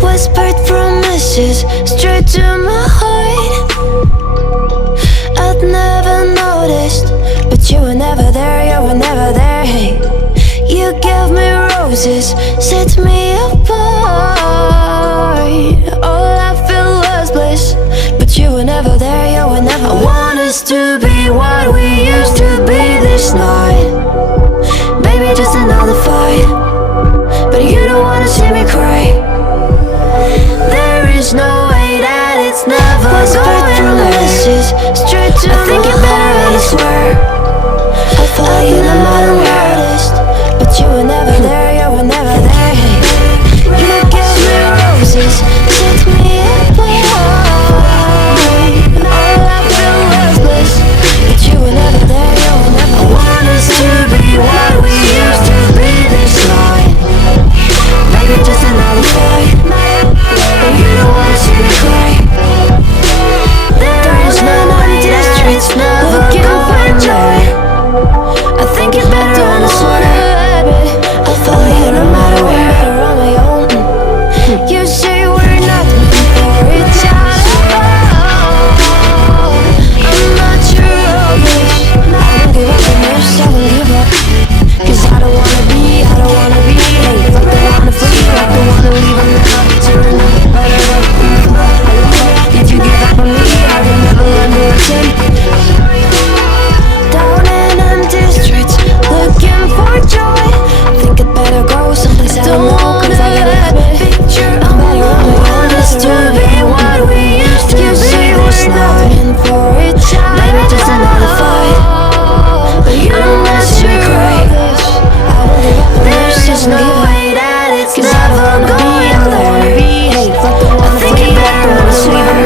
Whispered promises straight to my heart. I'd never noticed, but you were never there, you were never there. Hey, you gave me roses, set me apart. All I feel was bliss, but you were never there, you were never there. I want us to be what we used to be this night. Baby, just another fight, but you don't wanna see me cry. There is no way that it's never going less. Straight to I think it better, I swear. I follow you no matter where, but you were never there, you were never there. You gave me roses, set me apart. All I feel was bliss, but you were never there, you were never there. I want us to be what we used to be this night. Maybe just another fight, but you don't wanna see me cry. There is no way that streets never going joy. I think it's better on the sweater. I'll follow you no matter where. On my own. You say we're not meant for each other. I'm not your rubbish. I won't give up on this, I won't give up. 'Cause I don't wanna be. Hey, fuck the wanna flee, fuck the wanna leave. I'm not turning up, but I love you. Did you give up on me? I will never learn to listen. Down in empty streets, looking for joy. Think I'd better go someplace I don't know, 'cause I got a picture. I'm better on my own. Us to be what we used to be this night. For each other. Maybe just another fight, but you don't wanna see me cry. There's just no way that it's never going there. I think it better on the sweeter.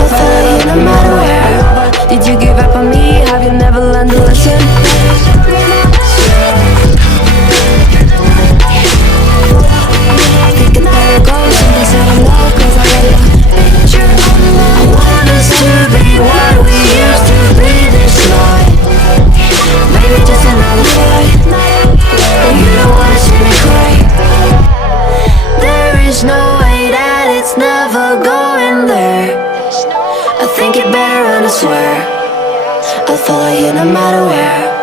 I'll follow you no matter where. Did you give up on me? Have you never learned to listen? I think I'd better go someplace I don't know, 'cause I got a picture on the wall. I want us to be what we used to be this night. Maybe just another fight, but you don't wanna see me cry. There is no way that it's never going there. I think it better, and I swear I'll follow you no matter where.